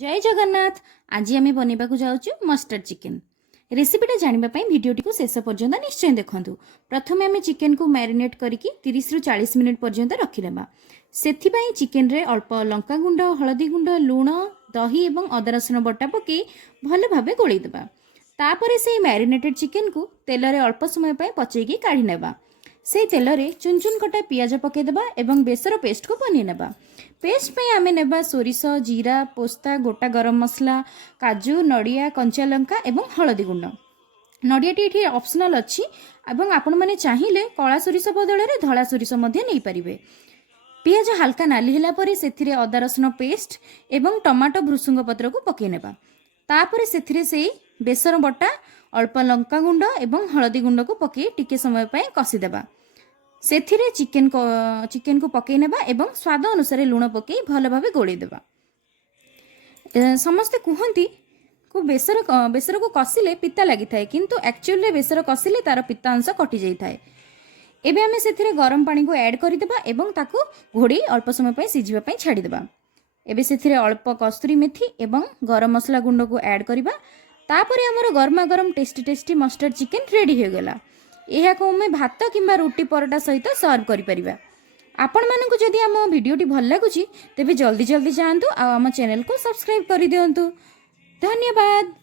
जय जगन्नाथ। आज आम बनवाक जाऊँ मस्टर्ड चिकेन। रेसिपीटा जानापी भिडटी को शेष पर्यंत निश्चय देखूँ। प्रथम आम चिकेन को मैरिनेट करके 30 ରୁ 40 मिनिट पर्यंत रखिदेबा। से चिकेन रे अल्प लंका गुंड, हलदी गुंड, लुण, दही और अदा रसुण बटा पकई भल भाव गोलैदेबा। तापर से मैरिनेटेड चिकेन को तेल रे अल्प समय पचेकी काढ़ी नेबा। से तेल रे चुन चुन कटा पियाज पकईदेबा और बेसर पेस्ट को बनी नेबा। पेस्ट पे आमे नेबा सोरिष, जीरा, पोस्ता, गोटा गरम मसला, काजू, नड़िया, कंचा लंका एवं हलदी गुंड। नड़ियाटी ये ऑप्शनल अच्छी एवं आपण मैंने चाहिए कला सोरिष बदल में धला सोरिष नहीं पारे। पियाज हाल्का नाली होला परे सेथिरे अदा रसुण पेस्ट एवं टमाटो भृसुंग पत्र को पकई नेबा। तापर सेथिरे से बेसर बटा, अल्प लंका गुंड एवं हलदी गुंड को पकई टिके समय पाए कषिदेबा। सेथिरे चिकेन को पकई नेबा एवं स्वाद अनुसार लुण पकई भल भाव गोलैदेबा। समस्ते कहती को बेसर को कषिले पिता लगी थाए, किंतु एक्चुअली बेसर कषिले तार पिता अंश कटि जाई थाए। एबे आमे सेथिरे गरम पानी को ऐड करिदेबा एवं ताकू घोड़ी अल्प समय पाए सिझिबा पाए छाड़ीदेबा। एबे सेथिरे अल्प कस्तूरी मेथी एवं गरम मसला गुंड को ऐड करिबा। तापरे हमर गरमा गरम टेस्टी मस्टर्ड चिकेन रेडी हो गला। यह को आमे भात किंबा रुटी परोटा सहित सर्व करि परिबा। आपण मानकु जदि आम वीडियोटी भल लागुची तेबे जल्दी जाआंतु आ आम चैनल को सब्सक्राइब करि दियंतु। धन्यवाद।